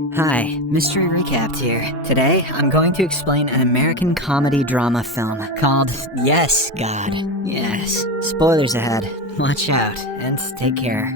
Hi, Mystery Recapped here. Today, I'm going to explain an American comedy drama film called Yes, God. Yes. Spoilers ahead. Watch out, and take care.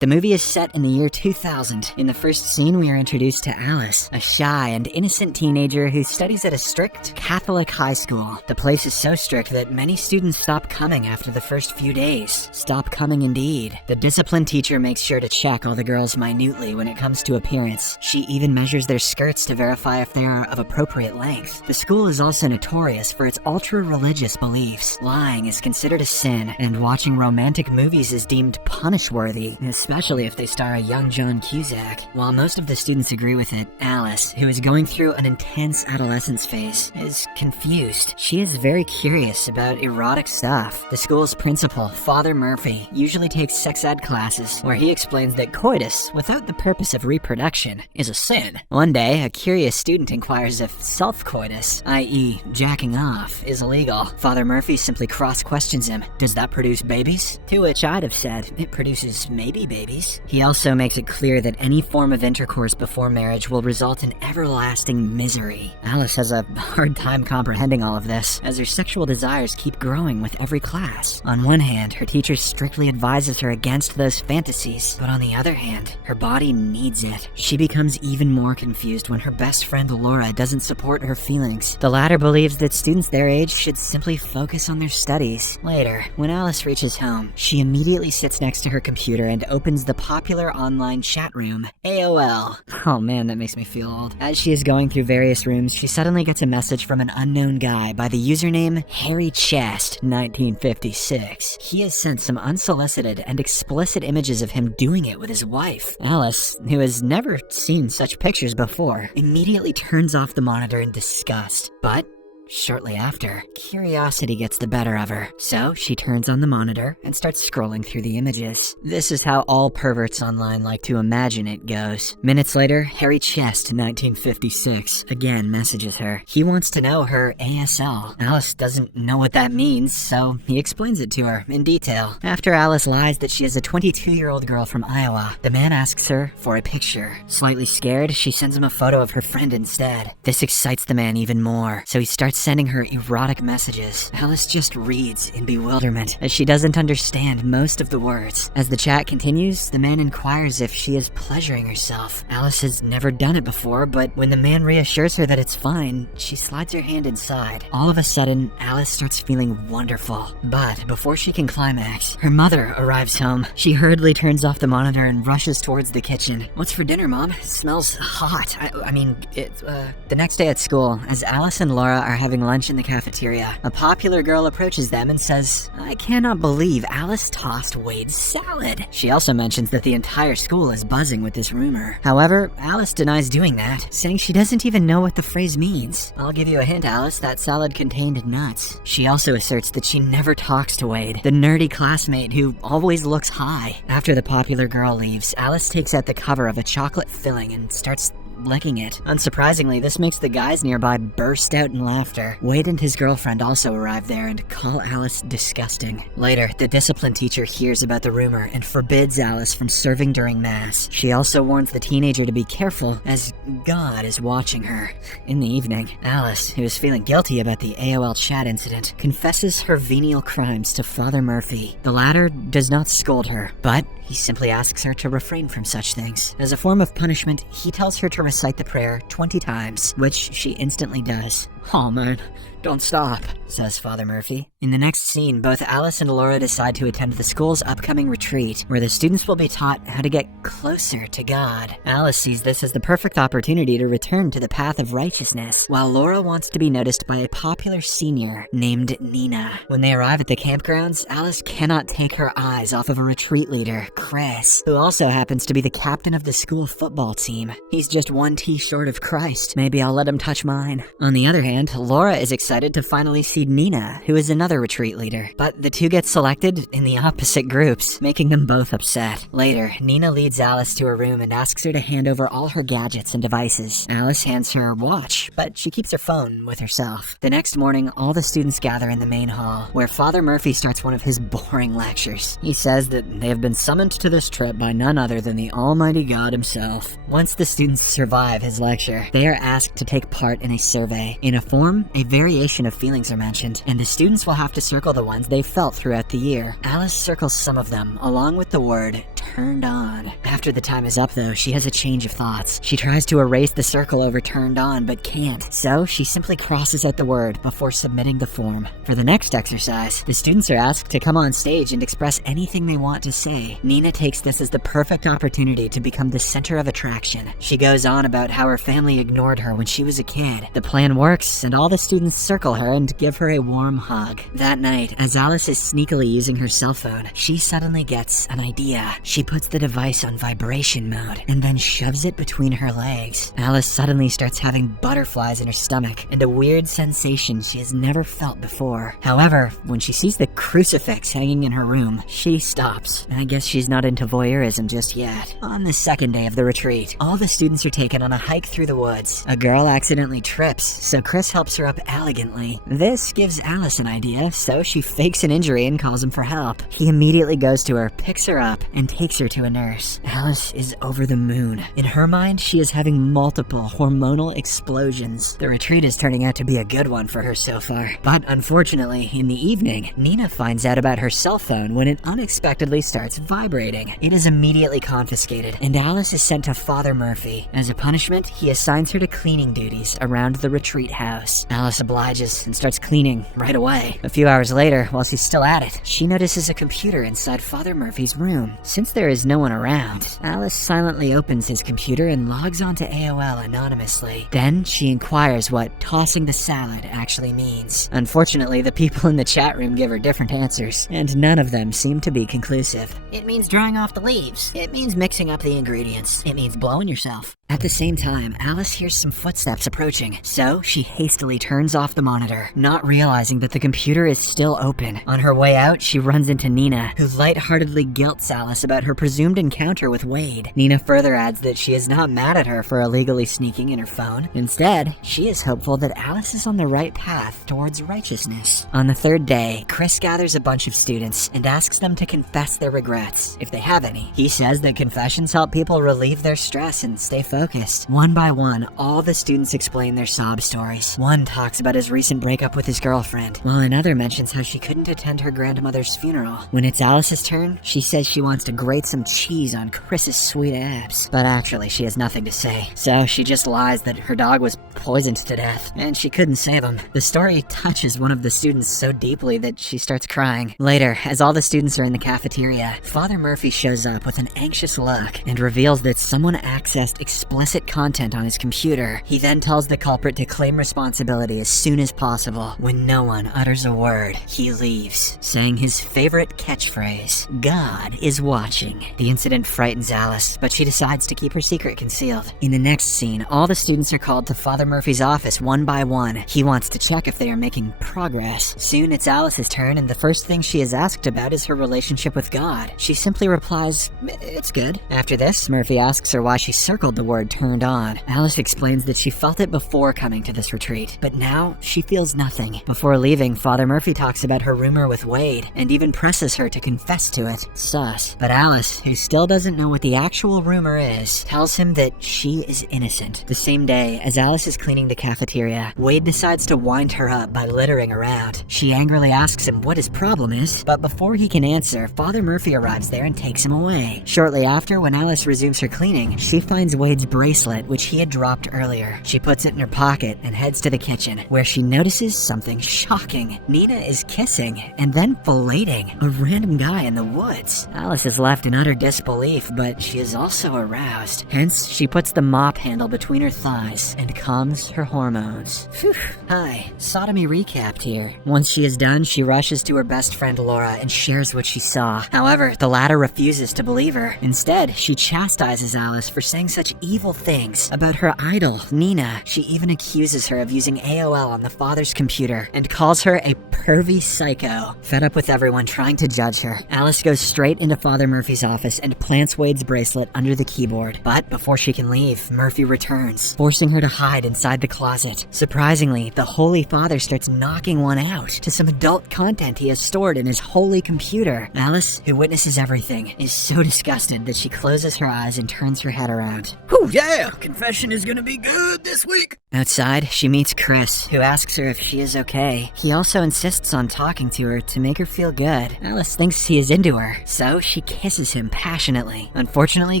The movie is set in the year 2000. In the first scene, we are introduced to Alice, a shy and innocent teenager who studies at a strict Catholic high school. The place is so strict that many students stop coming after the first few days. Stop coming indeed. The discipline teacher makes sure to check all the girls minutely when it comes to appearance. She even measures their skirts to verify if they are of appropriate length. The school is also notorious for its ultra-religious beliefs. Lying is considered a sin, and watching romantic movies is deemed punish-worthy, especially if they star a young John Cusack. While most of the students agree with it, Alice, who is going through an intense adolescence phase, is confused. She is very curious about erotic stuff. The school's principal, Father Murphy, usually takes sex ed classes, where he explains that coitus, without the purpose of reproduction, is a sin. One day, a curious student inquires if self-coitus, i.e. jacking off, is illegal. Father Murphy simply cross-questions him. Does that produce babies? To which I'd have said, it produces maybe babies. He also makes it clear that any form of intercourse before marriage will result in everlasting misery. Alice has a hard time comprehending all of this, as her sexual desires keep growing with every class. On one hand, her teacher strictly advises her against those fantasies, but on the other hand, her body needs it. She becomes even more confused when her best friend Laura doesn't support her feelings. The latter believes that students their age should simply focus on their studies. Later, when Alice reaches home, she immediately sits next to her computer and opens the popular online chat room, AOL. Oh man, that makes me feel old. As she is going through various rooms, she suddenly gets a message from an unknown guy by the username Harry Chest 1956. He has sent some unsolicited and explicit images of him doing it with his wife. Alice, who has never seen such pictures before, immediately turns off the monitor in disgust. But shortly after, curiosity gets the better of her, so she turns on the monitor and starts scrolling through the images. This is how all perverts online like to imagine it goes. Minutes later, Harry Chest, 1956, again messages her. He wants to know her ASL. Alice doesn't know what that means, so he explains it to her in detail. After Alice lies that she is a 22-year-old girl from Iowa, the man asks her for a picture. Slightly scared, she sends him a photo of her friend instead. This excites the man even more, so he starts sending her erotic messages. Alice just reads in bewilderment, as she doesn't understand most of the words. As the chat continues, the man inquires if she is pleasuring herself. Alice has never done it before, but when the man reassures her that it's fine, she slides her hand inside. All of a sudden, Alice starts feeling wonderful. But before she can climax, her mother arrives home. She hurriedly turns off the monitor and rushes towards the kitchen. "What's for dinner, Mom? It smells hot." The next day at school, as Alice and Laura are having lunch in the cafeteria, a popular girl approaches them and says, "I cannot believe Alice tossed Wade's salad." She also mentions that the entire school is buzzing with this rumor. However, Alice denies doing that, saying she doesn't even know what the phrase means. "I'll give you a hint, Alice, that salad contained nuts." She also asserts that she never talks to Wade, the nerdy classmate who always looks high. After the popular girl leaves, Alice takes out the cover of a chocolate filling and starts licking it. Unsurprisingly, this makes the guys nearby burst out in laughter. Wade and his girlfriend also arrive there and call Alice disgusting. Later, the discipline teacher hears about the rumor and forbids Alice from serving during mass. She also warns the teenager to be careful, as God is watching her. In the evening, Alice, who is feeling guilty about the AOL chat incident, confesses her venial crimes to Father Murphy. The latter does not scold her, but he simply asks her to refrain from such things. As a form of punishment, he tells her to recite the prayer 20 times, which she instantly does. "Oh man, don't stop," says Father Murphy. In the next scene, both Alice and Laura decide to attend the school's upcoming retreat, where the students will be taught how to get closer to God. Alice sees this as the perfect opportunity to return to the path of righteousness, while Laura wants to be noticed by a popular senior named Nina. When they arrive at the campgrounds, Alice cannot take her eyes off of a retreat leader, Chris, who also happens to be the captain of the school football team. He's just one T short of Christ. Maybe I'll let him touch mine. On the other hand, hand, Laura is excited to finally see Nina, who is another retreat leader. But the two get selected in the opposite groups, making them both upset. Later, Nina leads Alice to her room and asks her to hand over all her gadgets and devices. Alice hands her her watch, but she keeps her phone with herself. The next morning, all the students gather in the main hall, where Father Murphy starts one of his boring lectures. He says that they have been summoned to this trip by none other than the Almighty God himself. Once the students survive his lecture, they are asked to take part in a survey. In a form, a variation of feelings are mentioned, and the students will have to circle the ones they've felt throughout the year. Alice circles some of them, along with the word turned on. After the time is up though, she has a change of thoughts. She tries to erase the circle over turned on, but can't. So she simply crosses out the word before submitting the form. For the next exercise, the students are asked to come on stage and express anything they want to say. Nina takes this as the perfect opportunity to become the center of attraction. She goes on about how her family ignored her when she was a kid. The plan works, and all the students circle her and give her a warm hug. That night, as Alice is sneakily using her cell phone, she suddenly gets an idea. She puts the device on vibration mode and then shoves it between her legs. Alice suddenly starts having butterflies in her stomach and a weird sensation she has never felt before. However, when she sees the crucifix hanging in her room, she stops. I guess she's not into voyeurism just yet. On the second day of the retreat, all the students are taken on a hike through the woods. A girl accidentally trips, so Chris helps her up elegantly. This gives Alice an idea, so she fakes an injury and calls him for help. He immediately goes to her, picks her up, and takes her to a nurse. Alice is over the moon. In her mind, she is having multiple hormonal explosions. The retreat is turning out to be a good one for her so far. But unfortunately, in the evening, Nina finds out about her cell phone when it unexpectedly starts vibrating. It is immediately confiscated, and Alice is sent to Father Murphy. As a punishment, he assigns her to cleaning duties around the retreat house. Alice obliges and starts cleaning right away. A few hours later, while she's still at it, she notices a computer inside Father Murphy's room. Since there is no one around, Alice silently opens his computer and logs onto AOL anonymously. Then she inquires what tossing the salad actually means. Unfortunately, the people in the chat room give her different answers, and none of them seem to be conclusive. It means drying off the leaves. It means mixing up the ingredients. It means blowing yourself. At the same time, Alice hears some footsteps approaching, so she hastily turns off the monitor, not realizing that the computer is still open. On her way out, she runs into Nina, who lightheartedly guilts Alice about her presumed encounter with Wade. Nina further adds that she is not mad at her for illegally sneaking in her phone. Instead, she is hopeful that Alice is on the right path towards righteousness. On the third day, Chris gathers a bunch of students and asks them to confess their regrets, if they have any. He says that confessions help people relieve their stress and stay focused. One by one, all the students explain their sob stories. One talks about his recent breakup with his girlfriend, while another mentions how she couldn't attend her grandmother's funeral. When it's Alice's turn, she says she wants to grate some cheese on Chris's sweet abs, but actually she has nothing to say. So she just lies that her dog was poisoned to death, and she couldn't save him. The story touches one of the students so deeply that she starts crying. Later, as all the students are in the cafeteria, Father Murphy shows up with an anxious look and reveals that someone accessed explicit content on his computer. He then tells the culprit to claim responsibility as soon as possible. When no one utters a word, he leaves, saying his favorite catchphrase, "God is watching." The incident frightens Alice, but she decides to keep her secret concealed. In the next scene, all the students are called to Father Murphy's office one by one. He wants to check if they are making progress. Soon it's Alice's turn, and the first thing she is asked about is her relationship with God. She simply replies, "It's good." After this, Murphy asks her why she circled the word turned on. Alice explains that she felt it before coming to this retreat, but now she feels nothing. Before leaving, Father Murphy talks about her rumor with Wade, and even presses her to confess to it. Sus. But Alice, who still doesn't know what the actual rumor is, tells him that she is innocent. The same day, as Alice is cleaning the cafeteria, Wade decides to wind her up by littering around. She angrily asks him what his problem is, but before he can answer, Father Murphy arrives there and takes him away. Shortly after, when Alice resumes her cleaning, she finds Wade's bracelet, which he had dropped earlier. She puts it in her pocket and heads to the kitchen, where she notices something shocking. Nina is kissing and then filleting a random guy in the woods. Alice is left shocked in utter disbelief, but she is also aroused. Hence, she puts the mop handle between her thighs and calms her hormones. Phew. Hi, sodomy recapped here. Once she is done, she rushes to her best friend Laura and shares what she saw. However, the latter refuses to believe her. Instead, she chastises Alice for saying such evil things about her idol, Nina. She even accuses her of using AOL on the father's computer and calls her a pervy psycho. Fed up with everyone trying to judge her, Alice goes straight into Father Murphy's office and plants Wade's bracelet under the keyboard. But before she can leave, Murphy returns, forcing her to hide inside the closet. Surprisingly, the Holy Father starts knocking one out to some adult content he has stored in his holy computer. Alice, who witnesses everything, is so disgusted that she closes her eyes and turns her head around. Oh yeah, confession is gonna be good this week. Outside, she meets Chris, who asks her if she is okay. He also insists on talking to her to make her feel good. Alice thinks he is into her, so she kisses him passionately. Unfortunately,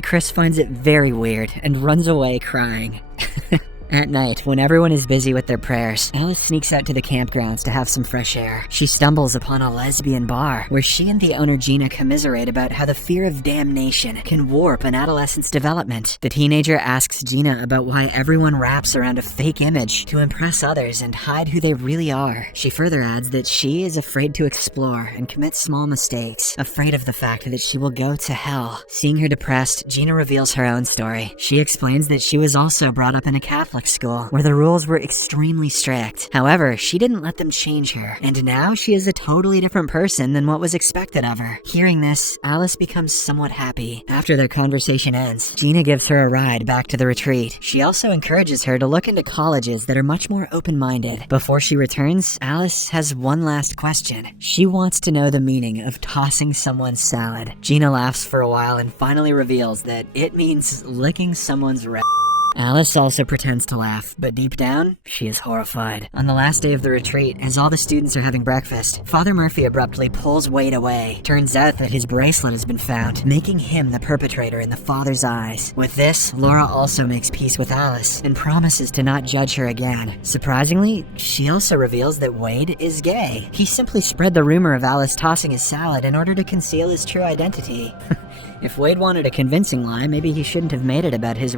Chris finds it very weird and runs away crying. At night, when everyone is busy with their prayers, Alice sneaks out to the campgrounds to have some fresh air. She stumbles upon a lesbian bar, where she and the owner Gina commiserate about how the fear of damnation can warp an adolescent's development. The teenager asks Gina about why everyone wraps around a fake image to impress others and hide who they really are. She further adds that she is afraid to explore and commit small mistakes, afraid of the fact that she will go to hell. Seeing her depressed, Gina reveals her own story. She explains that she was also brought up in a Catholic school, where the rules were extremely strict. However, she didn't let them change her, and now she is a totally different person than what was expected of her. Hearing this, Alice becomes somewhat happy. After their conversation ends, Gina gives her a ride back to the retreat. She also encourages her to look into colleges that are much more open-minded. Before she returns, Alice has one last question. She wants to know the meaning of tossing someone's salad. Gina laughs for a while and finally reveals that it means licking someone's Alice also pretends to laugh, but deep down, she is horrified. On the last day of the retreat, as all the students are having breakfast, Father Murphy abruptly pulls Wade away. Turns out that his bracelet has been found, making him the perpetrator in the father's eyes. With this, Laura also makes peace with Alice and promises to not judge her again. Surprisingly, she also reveals that Wade is gay. He simply spread the rumor of Alice tossing his salad in order to conceal his true identity. If Wade wanted a convincing lie, maybe he shouldn't have made it about his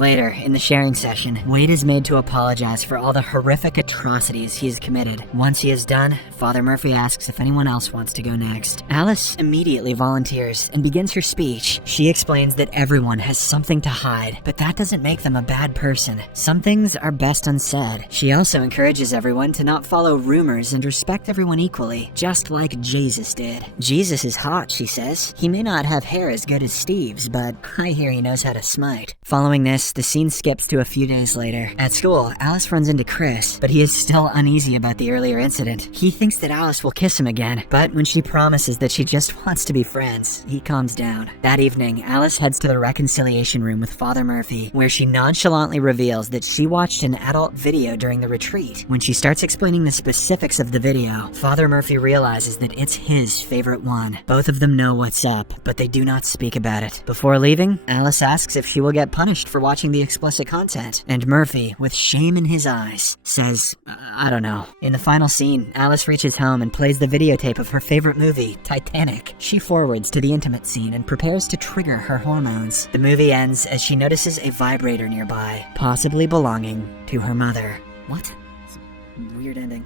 Later, in the sharing session, Wade is made to apologize for all the horrific atrocities he has committed. Once he is done, Father Murphy asks if anyone else wants to go next. Alice immediately volunteers and begins her speech. She explains that everyone has something to hide, but that doesn't make them a bad person. Some things are best unsaid. She also encourages everyone to not follow rumors and respect everyone equally, just like Jesus did. Jesus is hot, she says. He may not have hair as good as Steve's, but I hear he knows how to smite. Following this, the scene skips to a few days later. At school, Alice runs into Chris, but he is still uneasy about the earlier incident. He thinks that Alice will kiss him again, but when she promises that she just wants to be friends, he calms down. That evening, Alice heads to the reconciliation room with Father Murphy, where she nonchalantly reveals that she watched an adult video during the retreat. When she starts explaining the specifics of the video, Father Murphy realizes that it's his favorite one. Both of them know what's up, but they do not speak about it. Before leaving, Alice asks if she will get punished for watching the explicit content, and Murphy, with shame in his eyes, says, I don't know. In the final scene, Alice reaches home and plays the videotape of her favorite movie, Titanic. She forwards to the intimate scene and prepares to trigger her hormones. The movie ends as she notices a vibrator nearby, possibly belonging to her mother. What? Weird ending.